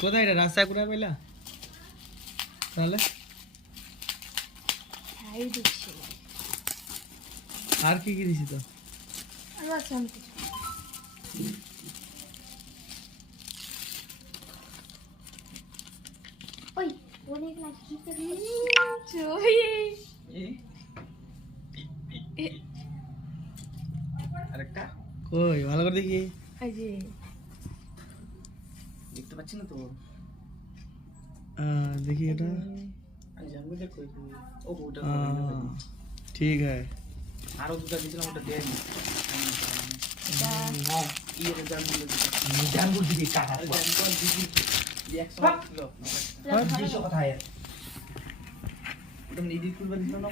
কোথায় এটা রাস্তায় কোথায় পেলা তাহলে আর কি কি দিছি তো আরেকটা কই ভালো করে দেখি দেখতে পাচ্ছি না তো देखिए এটা জানবো দেখো ও ওটা ठीक है আরো দুটো দিছিলাম ওটা দেয়নি ইয়ে জানবো দিদি টাকা জানবো দিদি রিঅ্যাকশন ছিল কথা তুমি এডিট করবে দিছো না